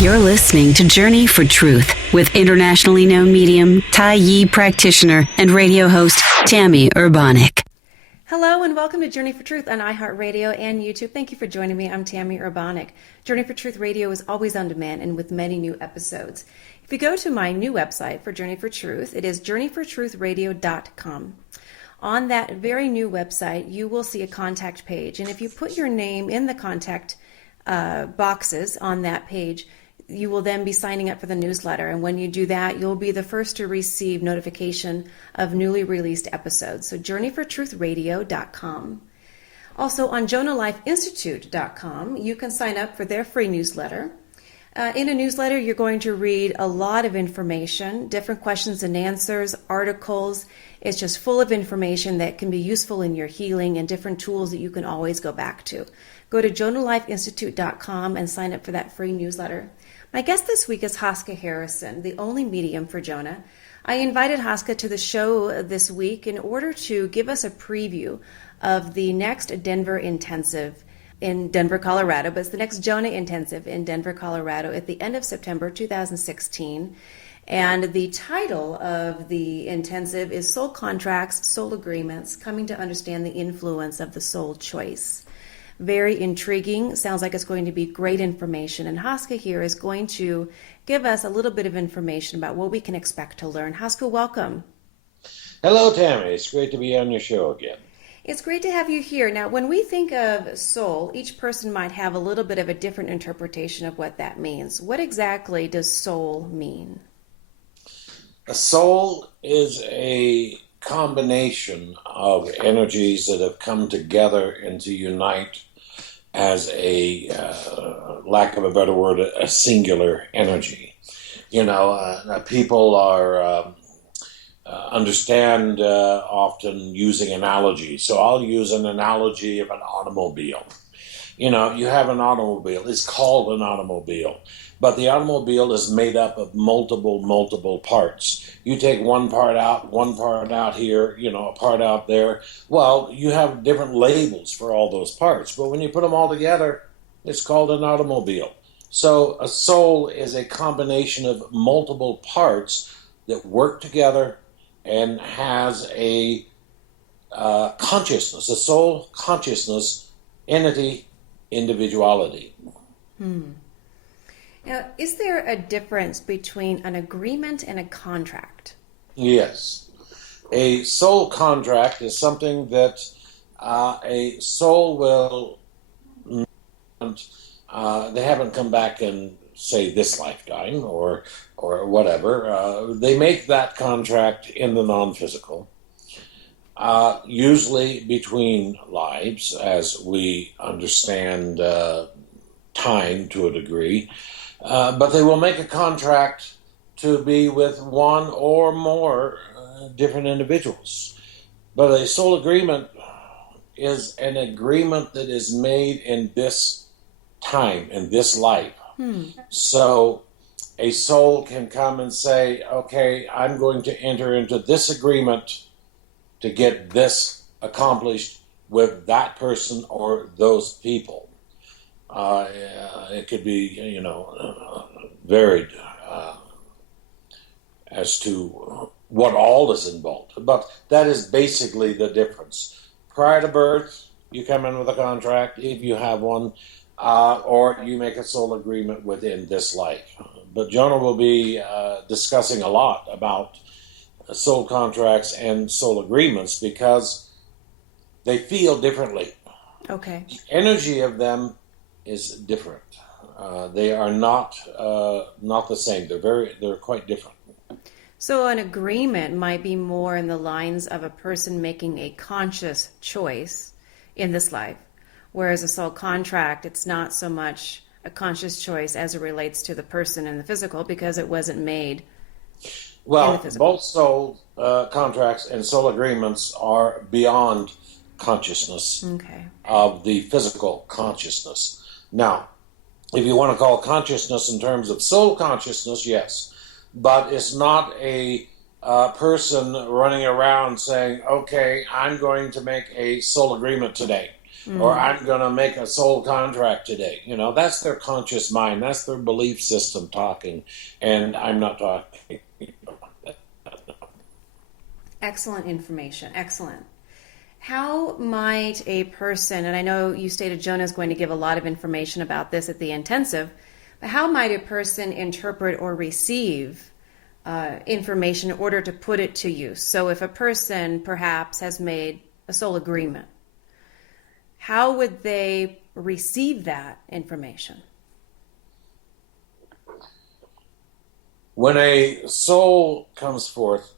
You're listening to Journey for Truth with internationally known medium, Tai Yi practitioner, and radio host Tammy Urbanic. Hello and welcome to Journey for Truth on iHeartRadio and YouTube. Thank you for joining me. I'm Tammy Urbanic. Journey for Truth Radio is always on demand and with many new episodes. If you go to my new website for Journey for Truth, it is journeyfortruthradio.com. On that very new website, you will see a contact page. And if you put your name in the contact boxes on that page, you will then be signing up for the newsletter. And when you do that, you'll be the first to receive notification of newly released episodes. So journeyfortruthradio.com. Also on JonahLifeInstitute.com, you can sign up for their free newsletter. In a newsletter, you're going to read a lot of information, different questions and answers, articles. It's just full of information that can be useful in your healing and different tools that you can always go back to. Go to JonahLifeInstitute.com and sign up for that free newsletter. My guest this week is Hossca Harrison, the only medium for Jonah. I invited Hossca to the show this week in order to give us a preview of the next Denver Intensive in Denver, Colorado, but it's the next Jonah Intensive in Denver, Colorado at the end of September 2016. And the title of the intensive is Soul Contracts, Soul Agreements, Coming to Understand the Influence of the Soul Choice. Very intriguing. Sounds like it's going to be great information. And Hossca here is going to give us a little bit of information about what we can expect to learn. Hossca, welcome. Hello, Tammy. It's great to be on your show again. It's great to have you here. Now, when we think of soul, each person might have a little bit of a different interpretation of what that means. What exactly does soul mean? A soul is a combination of energies that have come together and to unite as a, lack of a better word, a singular energy. You know, people are understand often using analogies. So I'll use an analogy of an automobile. You know, you have an automobile. It's called an automobile. But the automobile is made up of multiple parts. You take one part out here, you know, a part out there. Well, you have different labels for all those parts. But when you put them all together, it's called an automobile. So a soul is a combination of multiple parts that work together and has a consciousness, a soul consciousness, entity, individuality. Now, is there a difference between an agreement and a contract? Yes. A soul contract is something that a soul will, they haven't come back in, say, this lifetime or whatever. They make that contract in the non-physical, usually between lives, as we understand time to a degree. But they will make a contract to be with one or more different individuals. But a soul agreement is an agreement that is made in this time, in this life. So a soul can come and say, okay, I'm going to enter into this agreement to get this accomplished with that person or those people. It could be, you know, varied as to what all is involved. But that is basically the difference. Prior to birth, you come in with a contract, if you have one, or you make a soul agreement within this life. But Jonah will be discussing a lot about soul contracts and soul agreements because they feel differently. Okay. The energy of them is different. They are not the same. They're quite different. So an agreement might be more in the lines of a person making a conscious choice in this life, whereas a soul contract, it's not so much a conscious choice as it relates to the person in the physical because it wasn't made in the physical. Both soul contracts and soul agreements are beyond consciousness of the physical consciousness. Now, if you want to call consciousness in terms of soul consciousness, yes. But it's not a person running around saying, okay, I'm going to make a soul agreement today. or I'm going to make a soul contract today. That's their conscious mind. That's their belief system talking. And I'm not talking. Excellent information. Excellent. How might a person, and I know you stated Jonah is going to give a lot of information about this at the intensive, but how might a person interpret or receive information in order to put it to use? So if a person perhaps has made a soul agreement, how would they receive that information? When a soul comes forth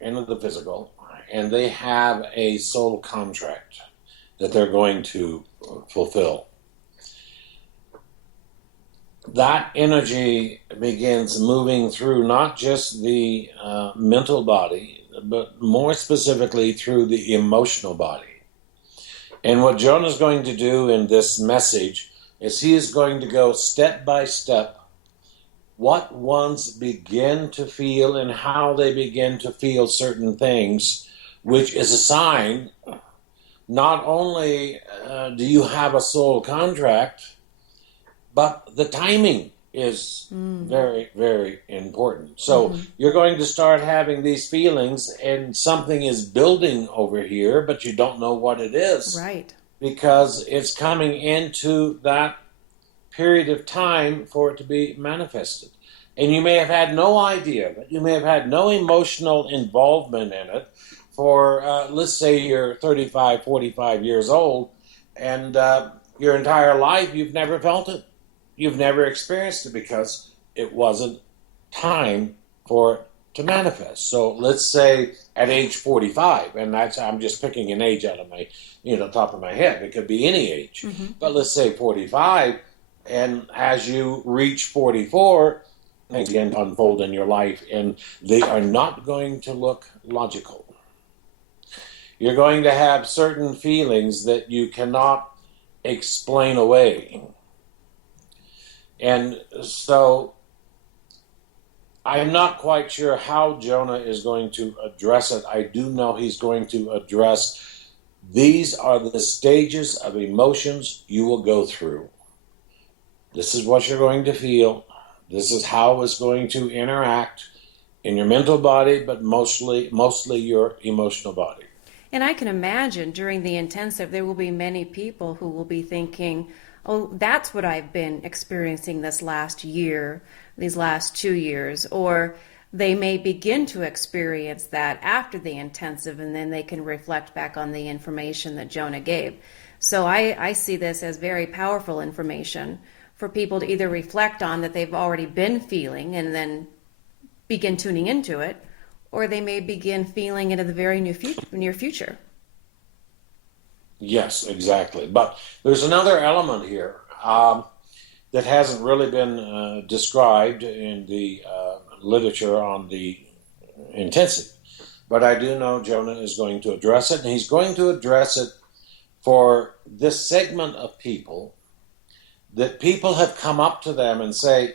into the physical and they have a soul contract that they're going to fulfill, that energy begins moving through not just the mental body, but more specifically through the emotional body. And what Jonah is going to do in this message is he is going to go step by step what ones begin to feel and how they begin to feel certain things, which is a sign not only do you have a soul contract, but the timing is very, very important. So you're going to start having these feelings and something is building over here, but you don't know what it is. Right. Because it's coming into that period of time for it to be manifested. And you may have had no idea of it. You may have had no emotional involvement in it for, let's say you're 35, 45 years old, and your entire life you've never felt it. You've never experienced it because it wasn't time for it to manifest. So let's say at age 45, and I'm just picking an age out of my top of my head. It could be any age. But let's say 45, and as you reach 44, things begin to unfold in your life, and they are not going to look logical. You're going to have certain feelings that you cannot explain away. And so I'm not quite sure how Jonah is going to address it. I do know he's going to address these are the stages of emotions you will go through. This is what you're going to feel. This is how it's going to interact in your mental body, but mostly your emotional body. And I can imagine during the intensive, there will be many people who will be thinking, oh, that's what I've been experiencing this last year, these last 2 years, or they may begin to experience that after the intensive, and then they can reflect back on the information that Jonah gave. So I see this as very powerful information for people to either reflect on that they've already been feeling and then begin tuning into it, or they may begin feeling it in the very near future. Yes, exactly. But there's another element here that hasn't really been described in the literature on the intensive. But I do know Jonah is going to address it, and he's going to address it for this segment of people that people have come up to them and say,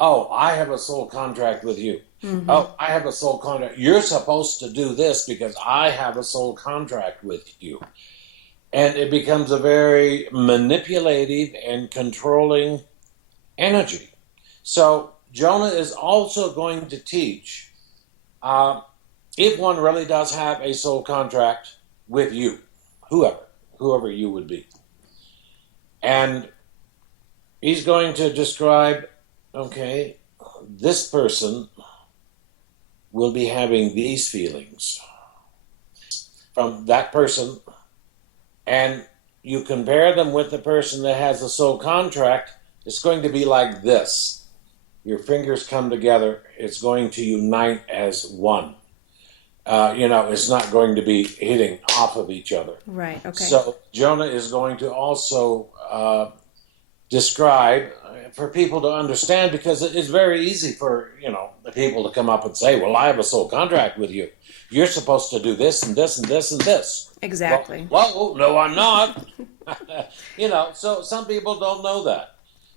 oh, I have a soul contract with you. Oh, I have a soul contract. You're supposed to do this because I have a soul contract with you. And it becomes a very manipulative and controlling energy. So Jonah is also going to teach if one really does have a soul contract with you, whoever you would be. And he's going to describe, okay, this person will be having these feelings from that person, and you compare them with the person that has a soul contract, it's going to be like this. Your fingers come together, it's going to unite as one. It's not going to be hitting off of each other. Right, okay. So Jonah is going to also describe for people to understand, because it's very easy for, the people to come up and say, well, I have a soul contract with you. You're supposed to do this and this and this and this. Exactly. Well, no, I'm not. So some people don't know that.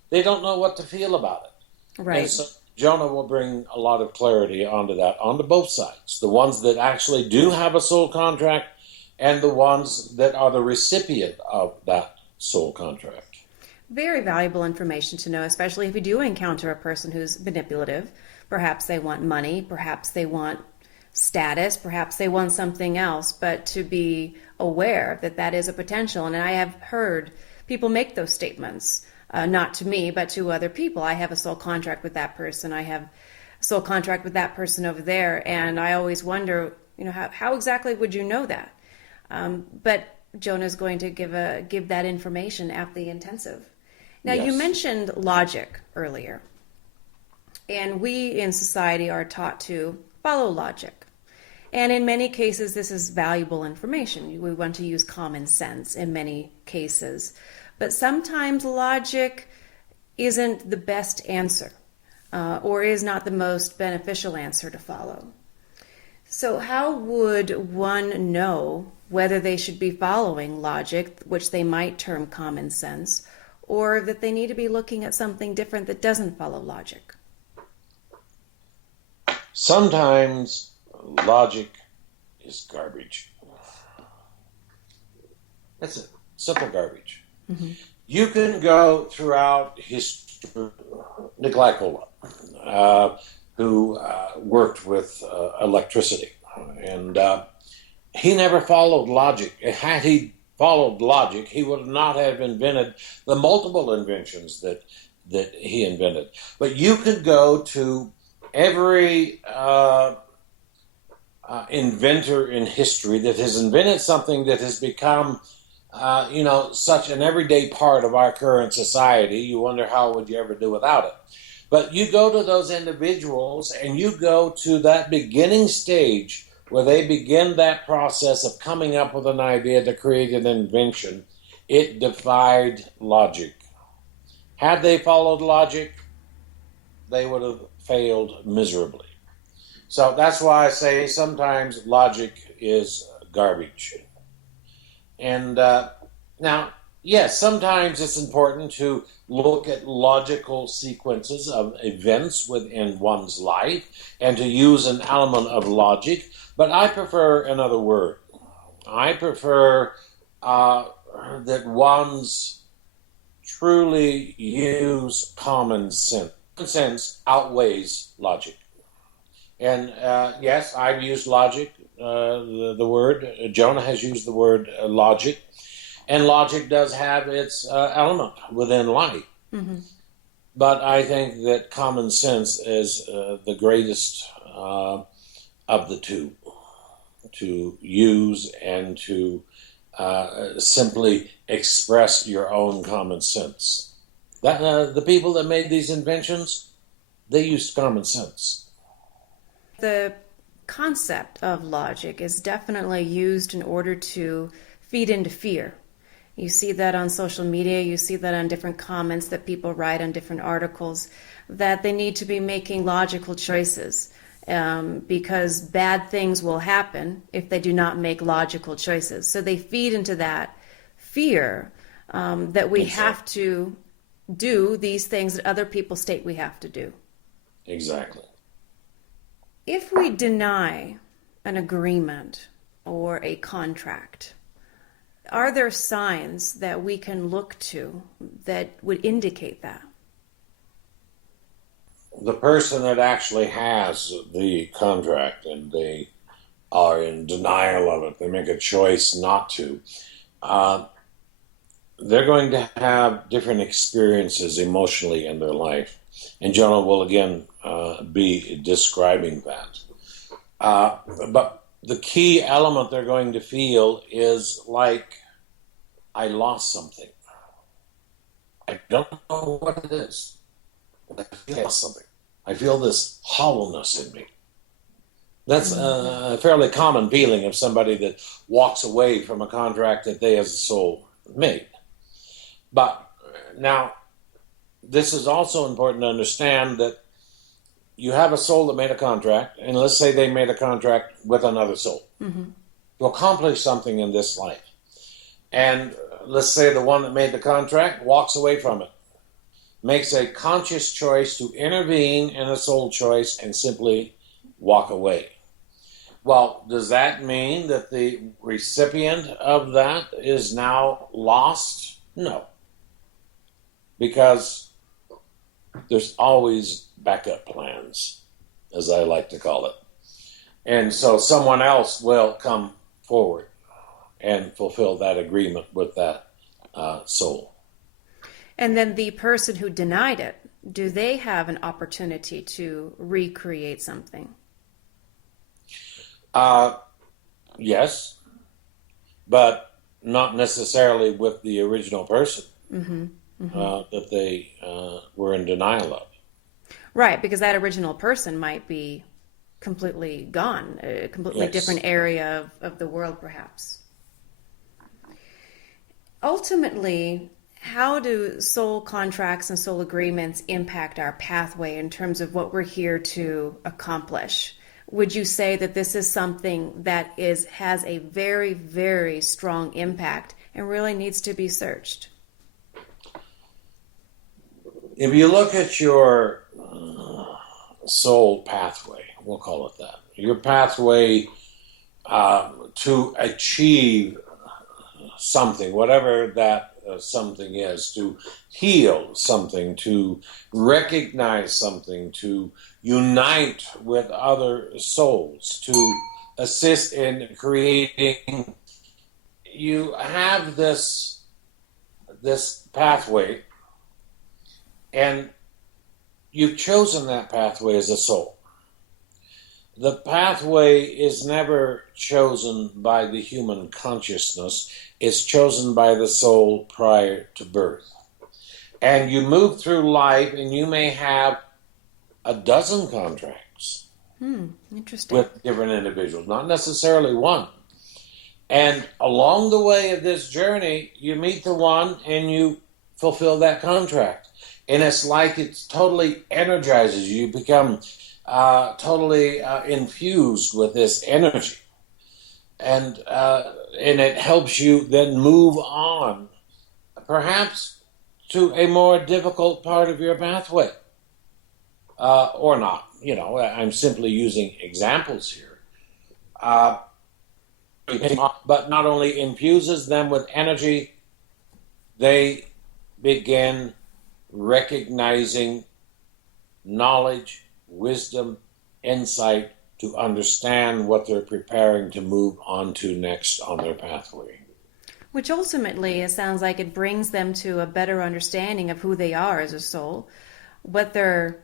They don't know what to feel about it. Right. And so Jonah will bring a lot of clarity onto that, onto both sides. The ones that actually do have a soul contract, and the ones that are the recipient of that soul contract. Very valuable information to know, especially if you do encounter a person who's manipulative. Perhaps they want money, perhaps they want status, perhaps they want something else, but to be aware that that is a potential. And I have heard people make those statements, not to me, but to other people. I have a soul contract with that person. I have a soul contract with that person over there. And I always wonder, how exactly would you know that? But Jonah is going to give that information at the intensive. Now, Yes. You mentioned logic earlier, and we in society are taught to follow logic. And in many cases, this is valuable information. We want to use common sense in many cases. But sometimes logic isn't the best answer, or is not the most beneficial answer to follow. So how would one know whether they should be following logic, which they might term common sense, or that they need to be looking at something different that doesn't follow logic? Sometimes logic is garbage. That's it. Simple garbage. Mm-hmm. You can go throughout history. Nikola, who worked with electricity, and he never followed logic. Had he followed logic, he would not have invented the multiple inventions that he invented. But you could go to every inventor in history that has invented something that has become, such an everyday part of our current society. You wonder how would you ever do without it. But you go to those individuals and you go to that beginning stage where they begin that process of coming up with an idea to create an invention. It defied logic. Had they followed logic, they would have failed miserably. So that's why I say sometimes logic is garbage. And now, yes, sometimes it's important to look at logical sequences of events within one's life and to use an element of logic, but I prefer another word. I prefer that one's truly use common sense. Common sense outweighs logic. And yes, I've used logic, the word. Jonah has used the word logic. And logic does have its element within life. Mm-hmm. But I think that common sense is the greatest of the two to use and to simply express your own common sense. The people that made these inventions, they used common sense. The concept of logic is definitely used in order to feed into fear. You see that on social media, you see that on different comments that people write on different articles, that they need to be making logical choices because bad things will happen if they do not make logical choices. So they feed into that fear that we have to do these things that other people state we have to do. Exactly. If we deny an agreement or a contract, are there signs that we can look to that would indicate that? The person that actually has the contract and they are in denial of it, they make a choice not to, they're going to have different experiences emotionally in their life. And Jonah will again be describing that. But the key element they're going to feel is like, I lost something. I don't know what it is. I feel something. I feel this hollowness in me. That's a fairly common feeling of somebody that walks away from a contract that they as a soul made. But now, this is also important to understand that you have a soul that made a contract, and let's say they made a contract with another soul to accomplish something in this life. And let's say the one that made the contract walks away from it, makes a conscious choice to intervene in a soul choice and simply walk away. Well, does that mean that the recipient of that is now lost? No, because there's always backup plans, as I like to call it. And so someone else will come forward and fulfill that agreement with that soul. And then the person who denied it, do they have an opportunity to recreate something? Yes, but not necessarily with the original person that they were in denial of. Right, because that original person might be completely gone, a completely different area of the world, perhaps. Ultimately, how do soul contracts and soul agreements impact our pathway in terms of what we're here to accomplish? Would you say that this is something that has a very, very strong impact and really needs to be searched? If you look at your soul pathway, we'll call it that, your pathway to achieve something, whatever that something is, to heal something, to recognize something, to unite with other souls, to assist in creating, you have this pathway, and you've chosen that pathway as a soul. The pathway is never chosen by the human consciousness. It's chosen by the soul prior to birth. And you move through life and you may have a dozen contracts Interesting. with different individuals, not necessarily one. And along the way of this journey, you meet the one and you fulfill that contract. And it's like it totally energizes you. You become totally infused with this energy. And it helps you then move on, perhaps to a more difficult part of your pathway. Or not. You know, I'm simply using examples here. But not only infuses them with energy, they begin recognizing knowledge, wisdom, insight to understand what they're preparing to move on to next on their pathway. Which ultimately, it sounds like it brings them to a better understanding of who they are as a soul, what they're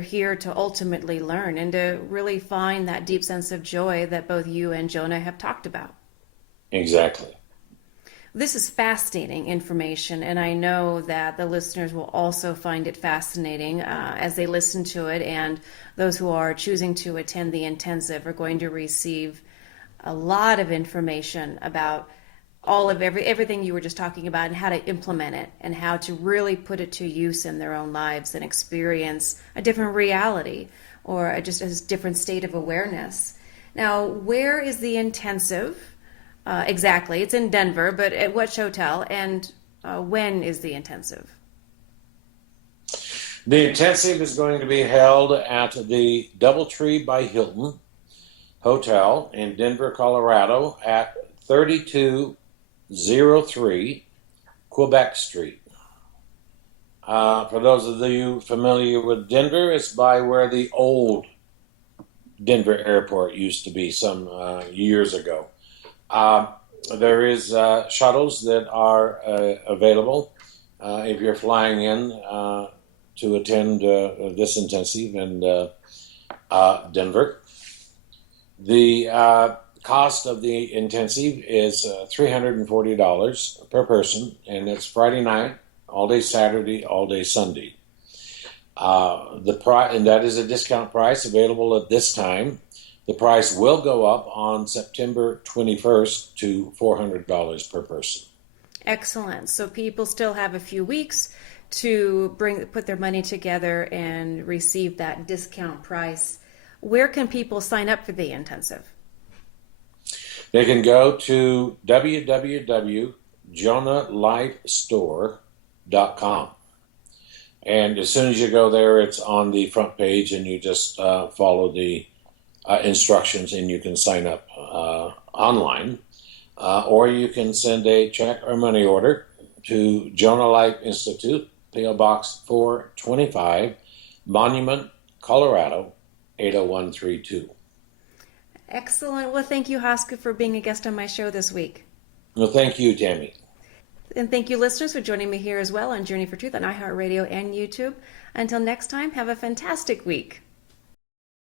here to ultimately learn, and to really find that deep sense of joy that both you and Jonah have talked about. Exactly. This is fascinating information, and I know that the listeners will also find it fascinating as they listen to it, and those who are choosing to attend the intensive are going to receive a lot of information about all of everything you were just talking about, and how to implement it and how to really put it to use in their own lives and experience a different reality or just a different state of awareness. Now, where is the intensive? Exactly. It's in Denver, but at which hotel, and when is the intensive? The intensive is going to be held at the Doubletree by Hilton Hotel in Denver, Colorado at 3203 Quebec Street. For those of you familiar with Denver, it's by where the old Denver airport used to be some years ago. There is shuttles that are available if you're flying in to attend this intensive in Denver. The cost of the intensive is $340 per person, and it's Friday night, all day Saturday, all day Sunday. And that is a discount price available at this time. The price will go up on September 21st to $400 per person. Excellent. So people still have a few weeks to put their money together and receive that discount price. Where can people sign up for the intensive? They can go to www.jonahlifestore.com. And as soon as you go there, it's on the front page, and you just follow the instructions, and you can sign up online, or you can send a check or money order to Jonah Life Institute, P.O. Box 425, Monument, Colorado, 80132. Excellent. Well, thank you, Hossca, for being a guest on my show this week. Well, thank you, Tammy. And thank you, listeners, for joining me here as well on Journey for Truth on iHeartRadio and YouTube. Until next time, have a fantastic week.